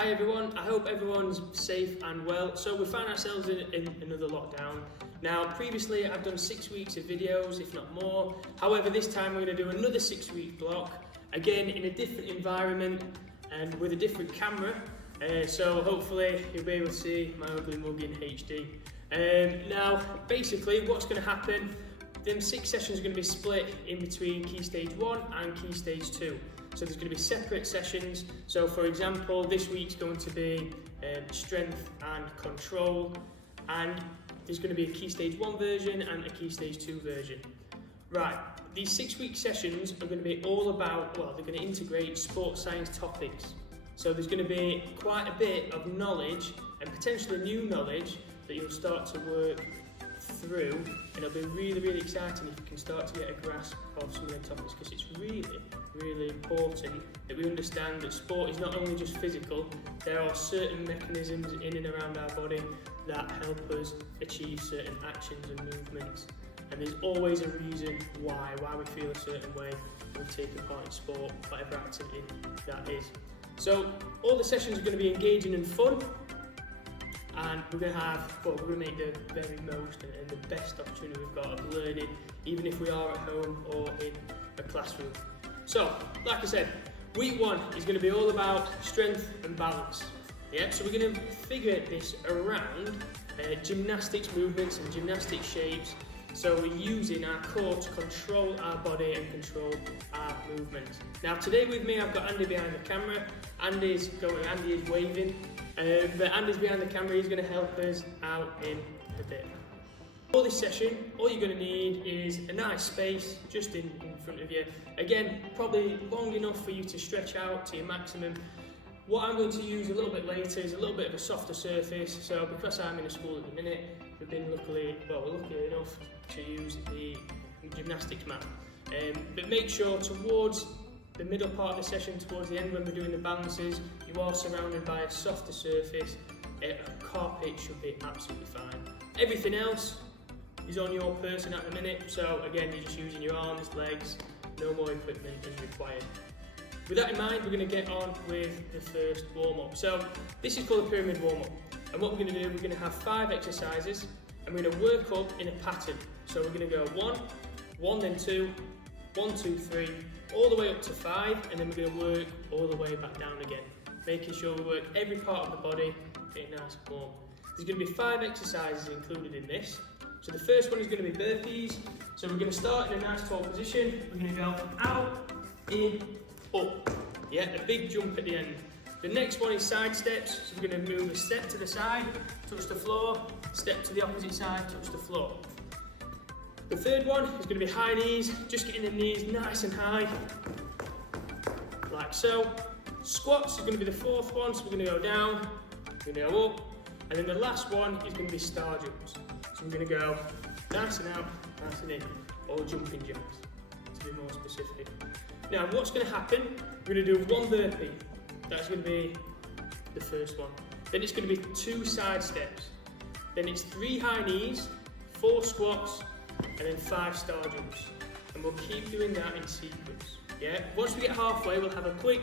Hi everyone, I hope everyone's safe and well. So we find ourselves in another lockdown. Now previously I've done 6 weeks of videos, if not more. However, this time we're going to do another 6-week block, again in a different environment and with a different camera. So hopefully you'll be able to see my ugly mug in HD. Now basically what's going to happen, them 6 sessions are going to be split in between Key Stage 1 and Key Stage 2. So there's going to be separate sessions. So for example, this week's going to be strength and control, and there's going to be a Key Stage 1 version and a Key Stage 2 version. Right, these 6-week sessions are going to be all about, well, they're going to integrate sports science topics. So there's going to be quite a bit of knowledge and potentially new knowledge that you'll start to work through, and it'll be really exciting if you can start to get a grasp of some of the topics, because it's really important that we understand that sport is not only just physical. There are certain mechanisms in and around our body that help us achieve certain actions and movements, and there's always a reason why we feel a certain way when we take part in sport, whatever activity that is. So all the sessions are going to be engaging and fun, and we're going to make the very most and the best opportunity we've got of learning, even if we are at home or in a classroom. So, like I said, week 1 is going to be all about strength and balance. Yeah, so we're going to figure this around gymnastics movements and gymnastic shapes. So we're using our core to control our body and control our movements. Now today with me I've got Andy behind the camera. Andy is waving. But Andy's behind the camera, he's going to help us out in a bit. For this session, all you're going to need is a nice space just in front of you. Again, probably long enough for you to stretch out to your maximum. What I'm going to use a little bit later is a little bit of a softer surface. So because I'm in a school at the minute, we're lucky enough to use the gymnastics mat. But make sure towards the middle part of the session, towards the end when we're doing the balances, you are surrounded by a softer surface. A carpet should be absolutely fine. Everything else is on your person at the minute, so again you're just using your arms, legs, no more equipment is required. With that in mind, we're going to get on with the first warm-up. So this is called a pyramid warm-up, and what we're going to do, we're going to have 5 exercises and we're going to work up in a pattern. So we're going to go 1, then 2, 1, 2, 3, all the way up to 5, and then we're going to work all the way back down again, making sure we work every part of the body, getting nice and warm. There's going to be 5 exercises included in this. So the first one is going to be burpees. So we're going to start in a nice tall position. We're going to go out, in, up. Yeah, a big jump at the end. The next one is side steps. So we're going to move a step to the side, touch the floor, step to the opposite side, touch the floor. The third one is going to be high knees, just getting the knees nice and high, like so. Squats is going to be the 4th one, so we're going to go down, we're going to go up, and then the last one is going to be star jumps. So we're going to go nice and out, nice and in, or jumping jacks, to be more specific. Now what's going to happen, we're going to do 1 burpee, that's going to be the first one. Then it's going to be 2 side steps, then it's 3 high knees, 4 squats, and then 5 star jumps, and we'll keep doing that in sequence. Yeah. Once we get halfway, we'll have a quick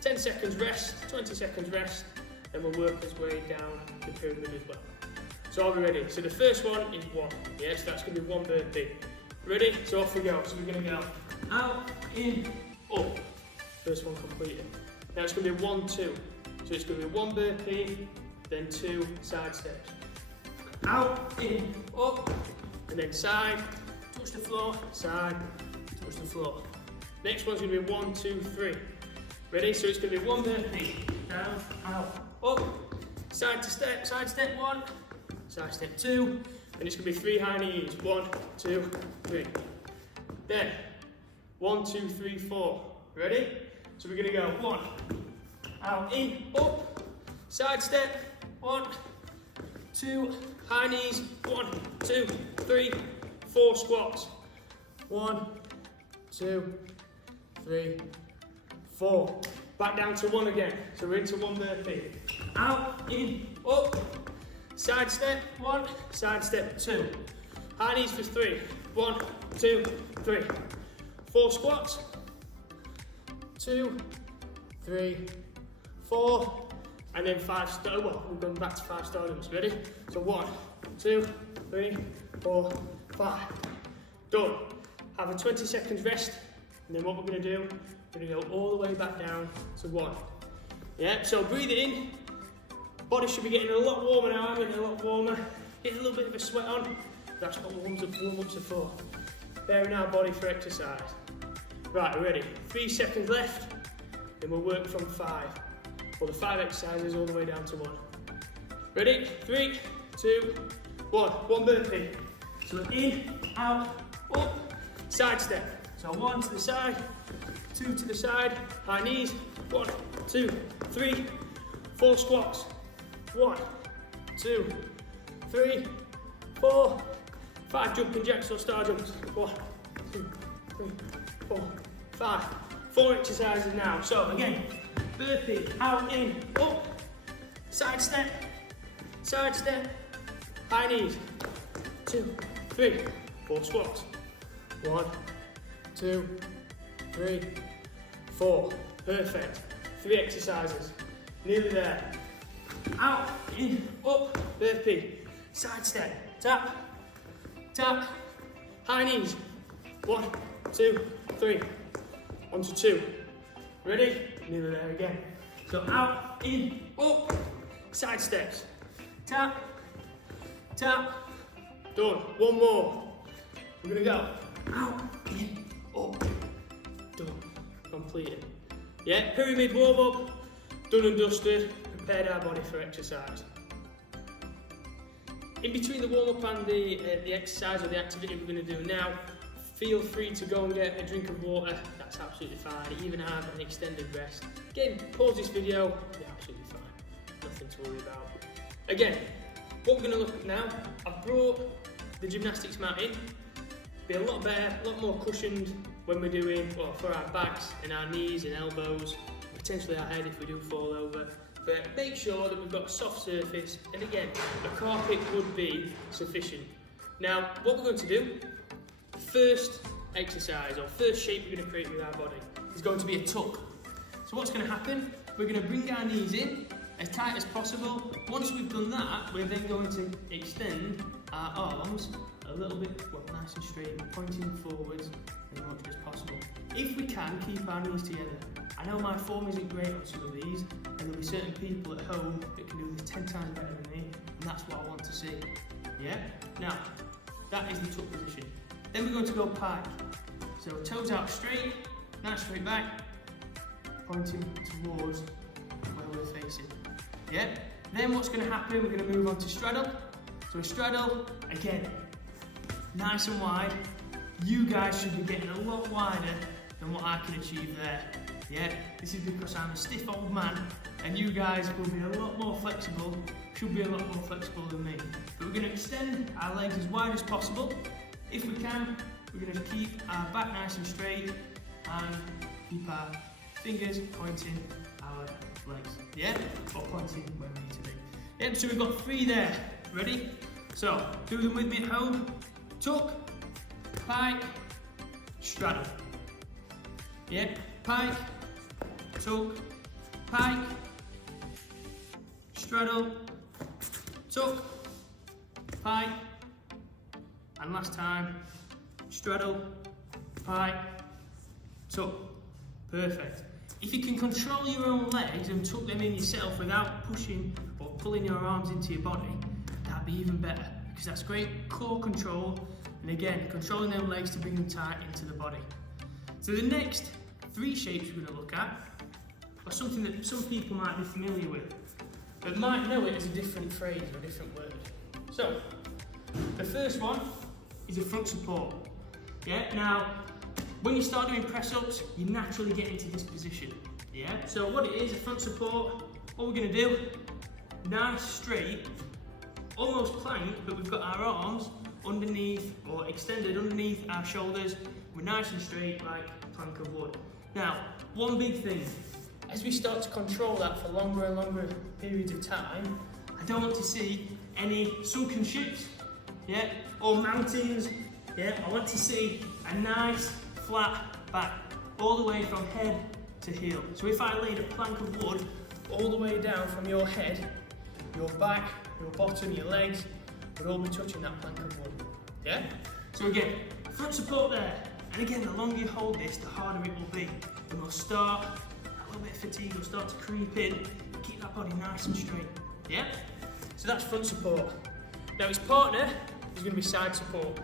10 seconds rest, 20 seconds rest, and we'll work our way down the pyramid as well. So are we ready? So the first one is 1. Yeah, so that's going to be 1 burpee. Ready? So off we go. So we're going to go out, in, up. First one completed. Now it's going to be 1, 2. So it's going to be 1 burpee, then 2 side steps. Out, in, up. And then side, touch the floor, side, touch the floor. Next one's going to be 1, 2, 3. Ready? So it's going to be 1 burpee, down, out, up, side step 1, side step 2, and it's going to be 3 high knees, 1, 2, 3. Then 1, 2, 3, 4. Ready? So we're going to go 1, out, in, up, side step, 1, 2, high knees, 1, 2, 3, 4 squats, 1, 2, 3, 4. Back down to 1 again. So we're into 1 burpee. Out, in, up, side step 1, side step 2. High knees for 3. 1, 2, 3. 4 squats. 2, 3, 4, and then 5 star, well, we're going back to 5 star jumps. Ready? So 1, 2, 3, 4, 5. Done. Have a 20 seconds rest, and then what we're going to do, we're going to go all the way back down to 1. Yeah, so breathe it in. Body should be getting a lot warmer now. I'm getting a lot warmer. Get a little bit of a sweat on. That's what warm-ups are for. Preparing our body for exercise. Right, we're ready. 3 seconds left. Then we'll work from 5. Or the 5 exercises all the way down to 1. Ready? 3, 2, 1. 1 burpee. So in, out, up, side step. So 1 to the side, 2 to the side, high knees. 1, 2, 3, 4 squats. 1, 2, 3, 4, 5 jumping jacks or star jumps. 1, 2, 3, 4, 5. 4 exercises now. So again, burpee, out, in, up, side step, high knees. 2, 3, 4 squats. 1, 2, 3, 4. Perfect. 3 exercises. Nearly there. Out, in, up, burpee, side step, tap, tap, high knees. 1, 2, 3. 1 to 2. Ready? Nearly there again. So out, in, up, side steps, tap, tap. Done. 1 more. We're gonna go out, in, up. Done. Completed. Yeah, pyramid warm up. Done and dusted. Prepared our body for exercise. In between the warm up and the exercise or the activity we're going to do now, feel free to go and get a drink of water. That's absolutely fine. Even have an extended rest. Again, pause this video. You're absolutely fine. Nothing to worry about. Again, what we're going to look at now, I've brought the gymnastics mat in. Be a lot better, a lot more cushioned when we're doing, well, for our backs and our knees and elbows, potentially our head if we do fall over. But make sure that we've got a soft surface, and again, a carpet would be sufficient. Now, what we're going to do, the first exercise or first shape we're going to create with our body is going to be a tuck. So what's going to happen? We're going to bring our knees in as tight as possible. Once we've done that, we're then going to extend our arms a little bit, well, nice and straight, pointing forwards as much as possible. If we can, keep our knees together. I know my form isn't great on some of these, and there'll be certain people at home that can do this 10 times better than me, and that's what I want to see. Yeah? Now, that is the tuck position. Then we're going to go pike. So toes out straight, nice straight back, pointing towards where we're facing. Yeah? Then what's going to happen, we're going to move on to straddle. So a straddle, again, nice and wide. You guys should be getting a lot wider than what I can achieve there. Yeah, this is because I'm a stiff old man, and you guys will be a lot more flexible, should be a lot more flexible than me. But we're going to extend our legs as wide as possible. If we can, we're going to keep our back nice and straight, and keep our fingers pointing our legs. Yeah, or pointing where we need to be. Yep, so we've got 3 there. Ready? So, do them with me at home. Tuck, pike, straddle. Yep, pike, tuck, pike, straddle, tuck, pike, and last time, straddle, pike, tuck. Perfect. If you can control your own legs and tuck them in yourself without pushing or pulling your arms into your body, that'd be even better, because that's great core control, and again, controlling them legs to bring them tight into the body. So the next 3 shapes we're going to look at are something that some people might be familiar with, but might know it as a different phrase or a different word. So, the first one is a front support. Yeah, now, when you start doing press-ups, you naturally get into this position. Yeah, so what it is, a front support, what we're going to do, nice straight, almost plank, but we've got our arms underneath or extended underneath our shoulders. We're nice and straight like a plank of wood. Now, one big thing, as we start to control that for longer and longer periods of time, I don't want to see any sunken ships, yeah, or mountains, yeah. I want to see a nice flat back, all the way from head to heel. So if I laid a plank of wood all the way down from your head, your back, your bottom, your legs would all be touching that plank of wood. Yeah? So again, front support there. And again, the longer you hold this, the harder it will be. And we'll start, a little bit of fatigue will start to creep in. Keep that body nice and straight. Yeah? So that's front support. Now its partner is going to be side support.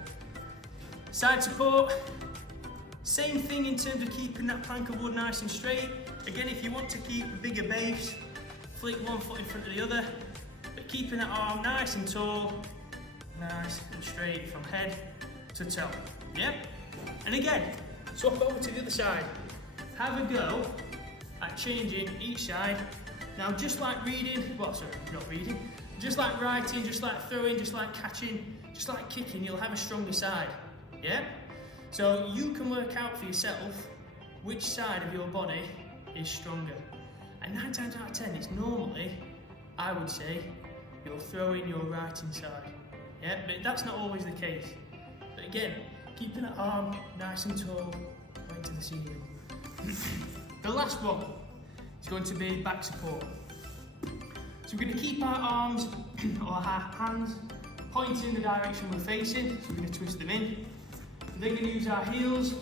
Side support, same thing in terms of keeping that plank of wood nice and straight. Again, if you want to keep a bigger base, flick one foot in front of the other, but keeping that arm nice and tall, nice and straight from head to toe. Yeah? And again, swap over to the other side. Have a go at changing each side. Now, just like reading, well, sorry, not reading, just like writing, just like throwing, just like catching, just like kicking, you'll have a stronger side. Yeah? So you can work out for yourself which side of your body is stronger. And 9 times out of 10, it's normally, I would say, you're throwing your writing side. Yeah? But that's not always the case. But again, keeping that arm nice and tall, right to the ceiling. The last one is going to be back support. So we're going to keep our arms or our hands pointing in the direction we're facing. So we're going to twist them in. We're then going to use our heels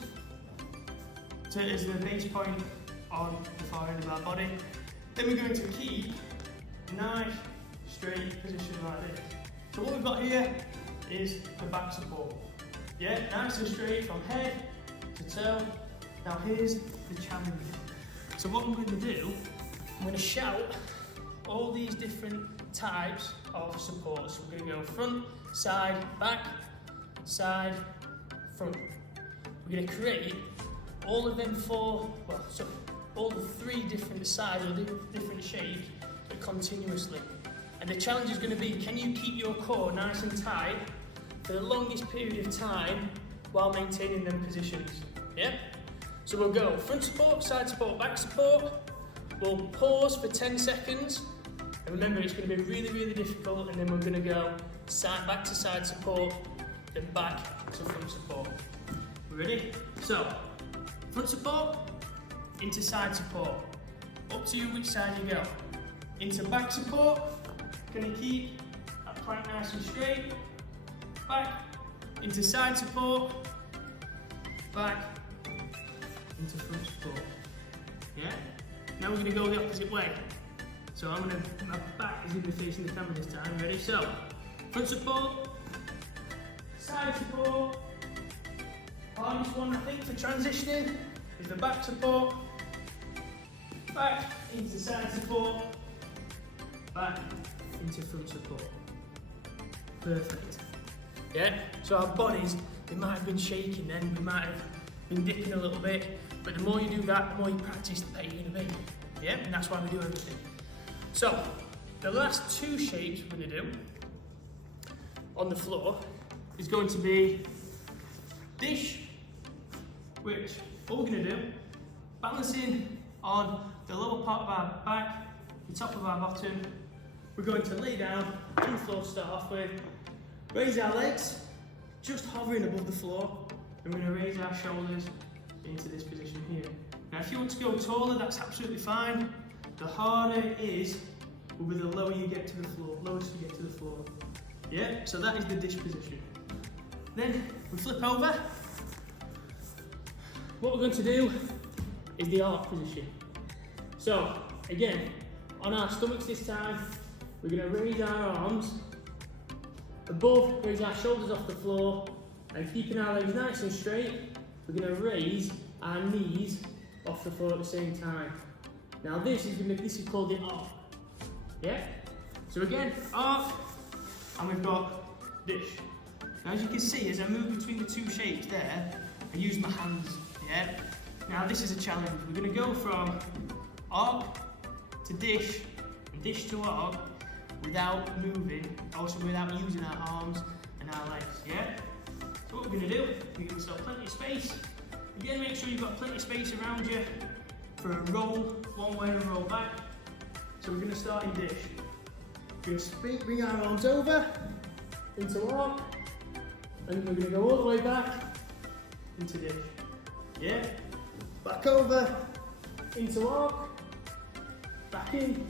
as the base point on the far end of our body. Then we're going to keep a nice straight position like this. So what we've got here is the back support. Yeah, nice and straight from head to toe. Now here's the challenge. So what I'm going to do, I'm going to shout all these different types of supports. So we're going to go front, side, back, side, front. We're going to create all of them all the 3 different sides or different shapes, but continuously. And the challenge is going to be, can you keep your core nice and tight for the longest period of time while maintaining them positions? Yeah? So we'll go front support, side support, back support. We'll pause for 10 seconds. And remember, it's going to be really, really difficult. And then we're going to go back to side support, then back to front support. Ready? So, front support, into side support. Up to you which side you go. Into back support, going to keep that plank nice and straight. Back, into side support, back, into front support. Yeah? Now we're going to go the opposite way. So my back is going to be facing the camera this time. Ready? So, front support, side support. Hardest one I think for transitioning is the back support. Back into side support, back into front support. Perfect. Yeah? So our bodies, they might have been shaking then, we might have been dipping a little bit, but the more you do that, the more you practice, the better you're going to be. Yeah? And that's why we do everything. So, the last 2 shapes we're going to do on the floor is going to be dish, which all we're going to do, balancing on the lower part of our back, the top of our bottom, we're going to lay down on the floor to start off with, raise our legs, just hovering above the floor, and we're going to raise our shoulders into this position here. Now if you want to go taller, that's absolutely fine. The harder it is, will be the lower you get to the floor, lowest you get to the floor. Yeah, so that is the dish position. Then we flip over. What we're going to do is the arc position. So, again, on our stomachs this time, we're going to raise our arms above, raise our shoulders off the floor, and keeping our legs nice and straight, we're going to raise our knees off the floor at the same time. Now this is called the arc. Yeah? So again, arc, and we've got dish. Now as you can see, as I move between the 2 shapes there, I use my hands. Yeah? Now this is a challenge. We're going to go from arc to dish, and dish to arc, without moving, also without using our arms and our legs. Yeah? So what we're going to do, we give yourself plenty of space. Again, make sure you've got plenty of space around you for a roll, one way and a roll back. So we're going to start in dish. We're going to bring our arms over into arc, and then we're going to go all the way back into dish. Yeah? Back over into arc, back in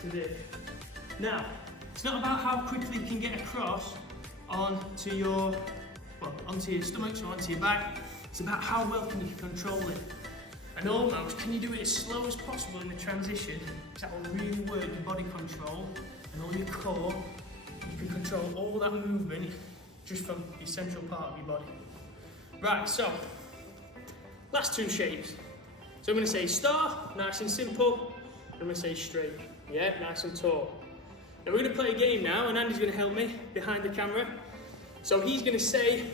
to this. Now, it's not about how quickly you can get across onto your stomach, so onto your back. It's about how well can you control it. And almost, can you do it as slow as possible in the transition, because that will really work your body control and all your core. You can control all that movement just from your central part of your body. Right, so, last two shapes. So I'm going to say star, nice and simple. I'm going to say straight, yeah, nice and tall. Now we're going to play a game now, and Andy's going to help me behind the camera. So he's going to say,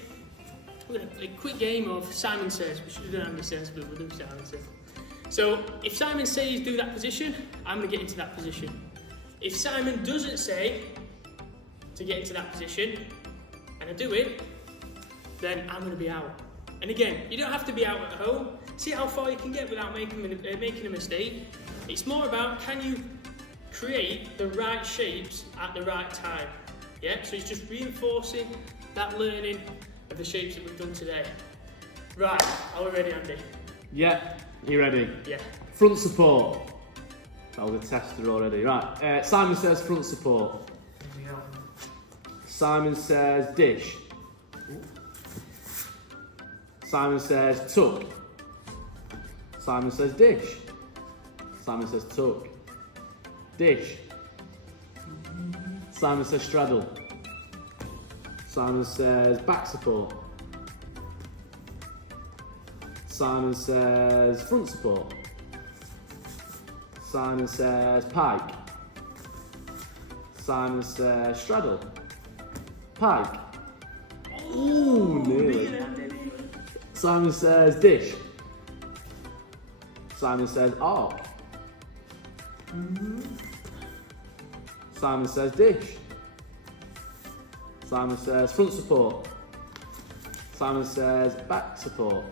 a quick game of Simon Says. We should have done Andy Says, but we'll do Simon Says. So if Simon says do that position, I'm going to get into that position. If Simon doesn't say to get into that position, and I do it, then I'm going to be out. And again, you don't have to be out at home. See how far you can get without making a mistake. It's more about, can you create the right shapes at the right time? Yeah, so it's just reinforcing that learning of the shapes that we've done today. Right, are we ready, Andy? Yeah, you ready? Yeah. Front support. That was a tester already. Right, Simon says front support. Here we go. Simon says dish. Simon says tuck. Simon says dish. Simon says tuck. Dish. Simon says straddle. Simon says back support. Simon says front support. Simon says pike. Simon says straddle. Pike. Ooh, nearly. Simon says dish. Simon says arc. Simon says dish. Simon says front support. Simon says back support.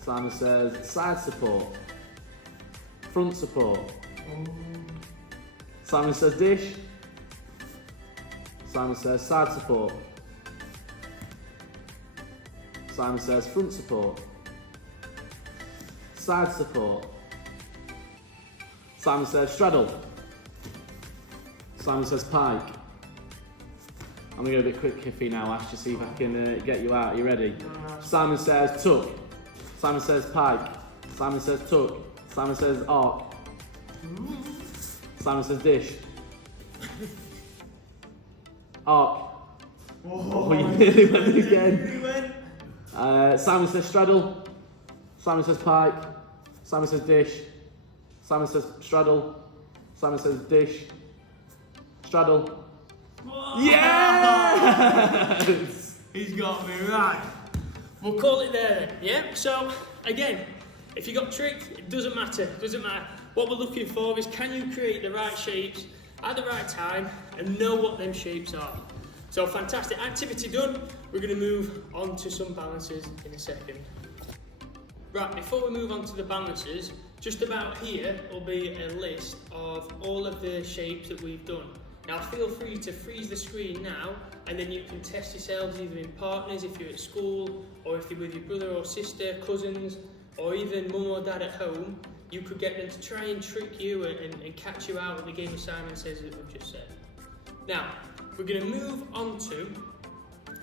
Simon says side support. Front support. Simon says dish. Simon says side support. Simon says front support. Side support. Simon says straddle. Simon says pike. I'm going to go a bit quick hippie now, Ash, to see if I can get you out. Are you ready? Simon says tuck. Simon says pike. Simon says tuck. Simon says arc. Simon says dish. Arc. Oh, you nearly went again. Simon says straddle. Simon says pike. Simon says dish. Simon says straddle. Simon says dish. Straddle. Whoa. Yes! He's got me right. We'll call it there then, yeah? So, again, if you got tricked, it doesn't matter. It doesn't matter. What we're looking for is, can you create the right shapes at the right time and know what them shapes are? So, fantastic activity done. We're going to move on to some balances in a second. Right, before we move on to the balances, just about here will be a list of all of the shapes that we've done. Now feel free to freeze the screen now, and then you can test yourselves either in partners if you're at school, or if you're with your brother or sister, cousins, or even mum or dad at home. You could get them to try and trick you and catch you out with the game of Simon Says that we've just said. Now, we're going to move on to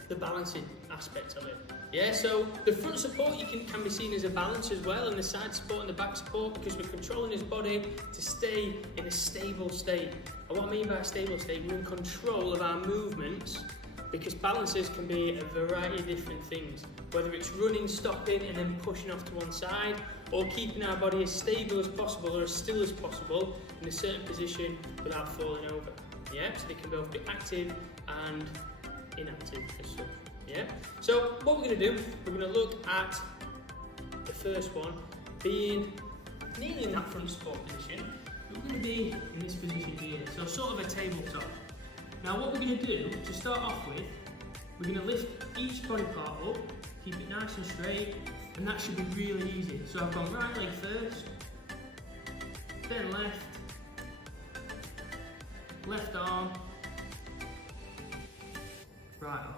the balancing aspect of it. Yeah, so the front support can be seen as a balance as well, and the side support and the back support, because we're controlling his body to stay in a stable state. And what I mean by a stable state, we're in control of our movements, because balances can be a variety of different things, whether it's running, stopping, and then pushing off to one side, or keeping our body as stable as possible or as still as possible in a certain position without falling over. Yeah, so they can both be active and inactive as such. Yeah. So what we're going to do, we're going to look at the first one being nearly in that front support position. We're going to be in this position here, so sort of a tabletop. Now what we're going to do to start off with, we're going to lift each body part up, keep it nice and straight, and that should be really easy. So I've gone right leg first, then left arm, right arm.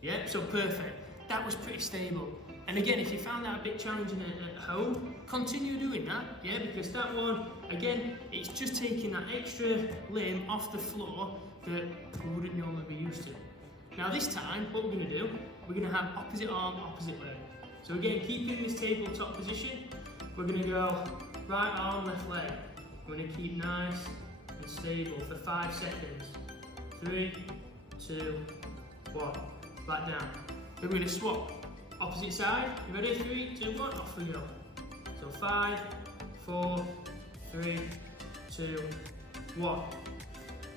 Yeah, so perfect. That was pretty stable. And again, if you found that a bit challenging at home, continue doing that, yeah, because that one, again, it's just taking that extra limb off the floor that we wouldn't normally be used to. Now this time, what we're going to do, we're going to have opposite arm, opposite leg. So again, keeping this tabletop position, we're going to go right arm, left leg. We're going to keep nice and stable for 5 seconds. 3, 2, 1. Back down. Then we're going to swap. Opposite side. You ready? 3, 2, 1. Off we go. So 5, 4, 3, 2, 1.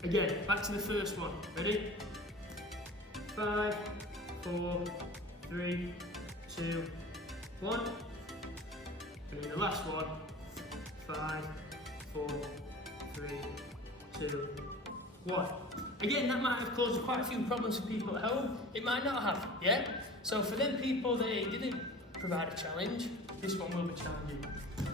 Again, back to the first one. Ready? 5, 4, 3, 2, 1. And then the last one. 5, 4, 3, 2, 1. Again, that might have caused quite a few problems for people at home. It might not have, yeah? So for them people that it didn't provide a challenge, this one will be challenging.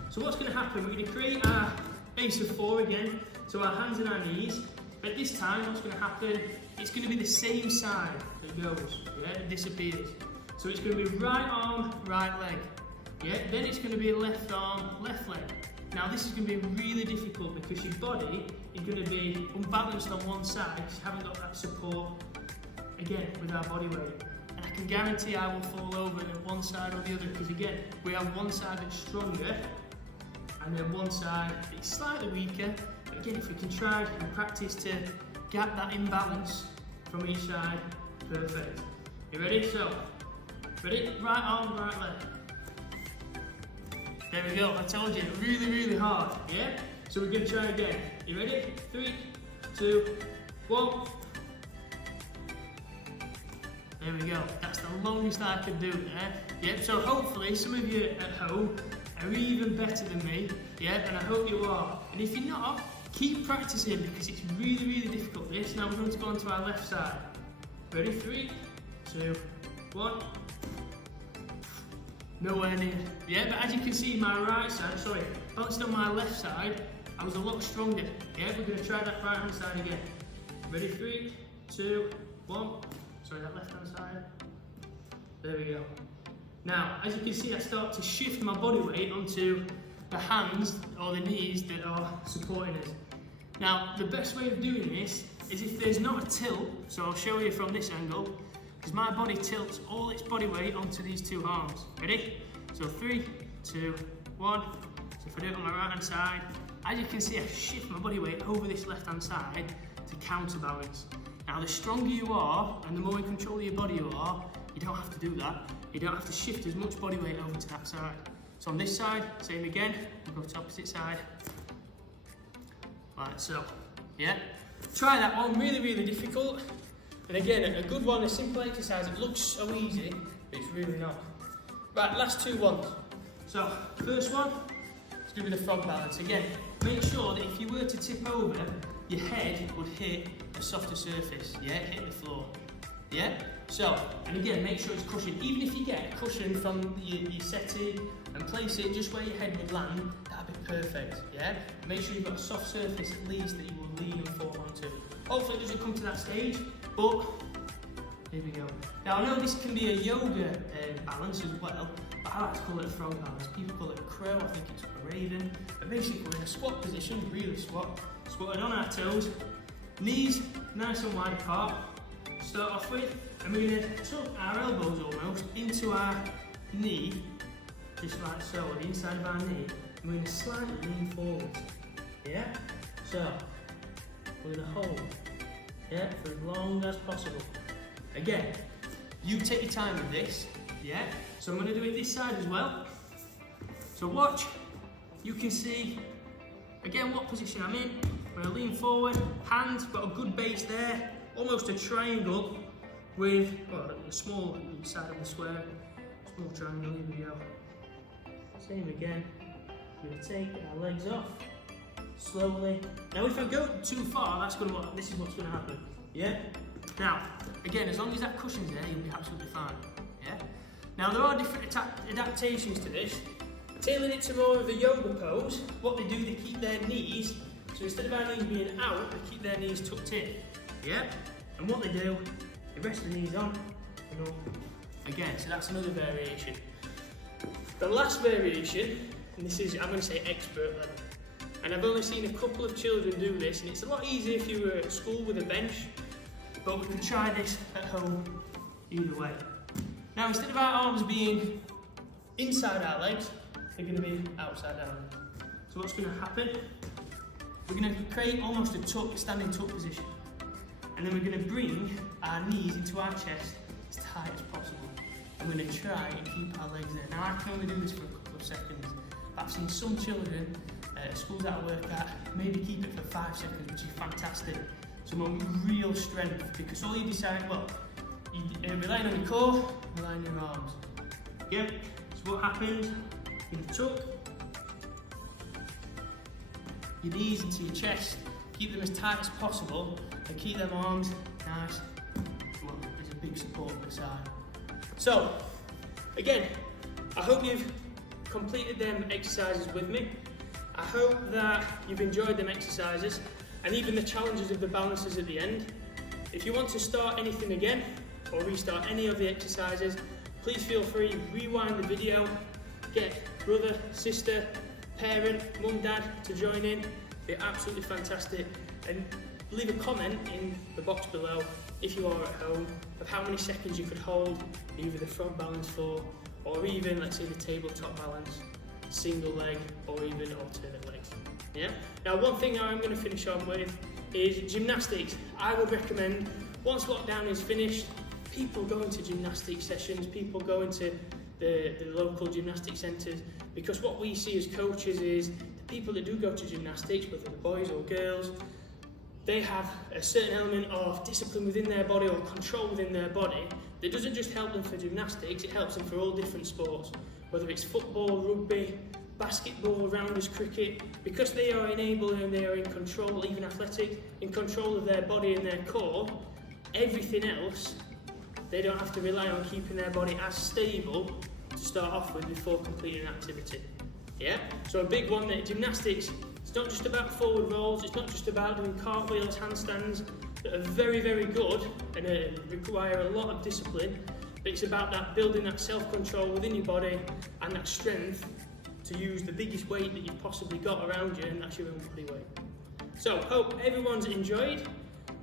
So what's going to happen, we're going to create our base of 4 again, so our hands and our knees. But this time, what's going to happen, it's going to be the same side that goes, yeah? It disappears. So it's going to be right arm, right leg, yeah? Then it's going to be left arm, left leg. Now this is going to be really difficult because your body is going to be unbalanced on one side because you haven't got that support, again, with our body weight. And I can guarantee I will fall over at one side or the other because again, we have one side that's stronger and then one side that's slightly weaker. But again, if we can try and practice to get that imbalance from each side, perfect. You ready? So, ready? Right arm, right leg. There we go, I told you, really, really hard, yeah? So we're going to try again. You ready? 3, 2, 1. There we go, that's the longest I could do there. Yep, so hopefully some of you at home are even better than me, yeah? And I hope you are. And if you're not, keep practicing because it's really, really difficult this. Now we're going to go on to our left side. Ready? 3, 2, 1. Nowhere near. Yeah, but as you can see, my right side, balanced on my left side, I was a lot stronger. Yeah, we're going to try that right hand side again. Ready? 3, 2, 1. Sorry, that left hand side. There we go. Now, as you can see, I start to shift my body weight onto the hands or the knees that are supporting us. Now, the best way of doing this is if there's not a tilt, so I'll show you from this angle, because my body tilts all its body weight onto these 2 arms. Ready? So 3, 2, 1. So if I do it on my right hand side, as you can see, I shift my body weight over this left hand side to counterbalance. Now the stronger you are and the more in control of your body you are, you don't have to do that. You don't have to shift as much body weight over to that side. So on this side, same again, we'll go to opposite side. Like so, yeah? Try that one, really, really difficult. And again, a good one, a simple exercise, it looks so easy, but it's really not. Right, last 2 ones. So, first one, it's going to be the frog balance. Again, make sure that if you were to tip over, your head would hit a softer surface, yeah, hit the floor, yeah? So, and again, make sure it's cushioned. Even if you get a cushion from your settee and place it just where your head would land, that'd be perfect, yeah? Make sure you've got a soft surface at least that you will lean and fall onto. Hopefully it doesn't come to that stage, but here we go. Now I know this can be a yoga balance as well, but I like to call it a frog balance. People call it a crow, I think it's a raven. But basically we're in a squat position, really squatted on our toes, knees nice and wide apart, start off with, and we're going to tuck our elbows almost into our knee, just like so, on the inside of our knee, and we're going to slightly lean forward, yeah? So, we're going to hold, yeah, for as long as possible. Again, you take your time with this, yeah? So I'm going to do it this side as well. So watch, you can see, again, what position I'm in. I'm going to lean forward, hands, got a good base there, almost a triangle with a small side of the square, small triangle, here we go. Same again, we're going to take our legs off, slowly. Now if I go too far, this is what's going to happen, yeah? Now, again, as long as that cushion's there, you'll be absolutely fine, yeah? Now there are different adaptations to this. Tailoring it to more of a yoga pose, what they do, they keep their knees, so instead of our knees being out, they keep their knees tucked in, yeah? And what they do, they rest the knees on and up. Again, so that's another variation. The last variation, and this is, I'm going to say expert level, and I've only seen a couple of children do this, and it's a lot easier if you were at school with a bench, but we can try this at home either way. Now, instead of our arms being inside our legs, they're going to be outside down. So what's going to happen? We're going to create almost a tuck, standing tuck position, and then we're going to bring our knees into our chest as tight as possible. I'm going to try and keep our legs there. Now, I can only do this for a couple of seconds, but I've seen some children at schools that I work at maybe keep it for 5 seconds, which is fantastic. Some real strength, because all you decide, well, you're relying on your core, relying on your arms. Yep, so what happens in the tuck, your knees into your chest, keep them as tight as possible, and keep them arms nice. Well, there's a big support at the side. So, again, I hope you've completed them exercises with me. I hope that you've enjoyed them exercises and even the challenges of the balances at the end. If you want to start anything again or restart any of the exercises, please feel free, rewind the video, get brother, sister, parent, mum, dad to join in. They're absolutely fantastic, and leave a comment in the box below if you are at home of how many seconds you could hold either the front balance for, or even, let's say, the tabletop balance, single leg, or even alternate legs. Yeah. Now, one thing I'm going to finish on with is gymnastics. I would recommend, once lockdown is finished, people go into gymnastics sessions, people go into the local gymnastic centres, because what we see as coaches is the people that do go to gymnastics, whether they're boys or girls, they have a certain element of discipline within their body or control within their body that doesn't just help them for gymnastics, it helps them for all different sports, whether it's football, rugby, basketball, rounders, cricket, because they are enabled and they are in control, even athletics, in control of their body and their core, everything else, they don't have to rely on keeping their body as stable to start off with before completing an activity. Yeah? So a big one that gymnastics, it's not just about forward rolls, it's not just about doing cartwheels, handstands, that are very, very good and require a lot of discipline, but it's about that building that self-control within your body and that strength to use the biggest weight that you've possibly got around you, and that's your own body weight. So, hope everyone's enjoyed.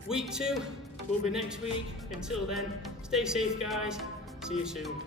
Week 2 will be next week. Until then, stay safe, guys. See you soon.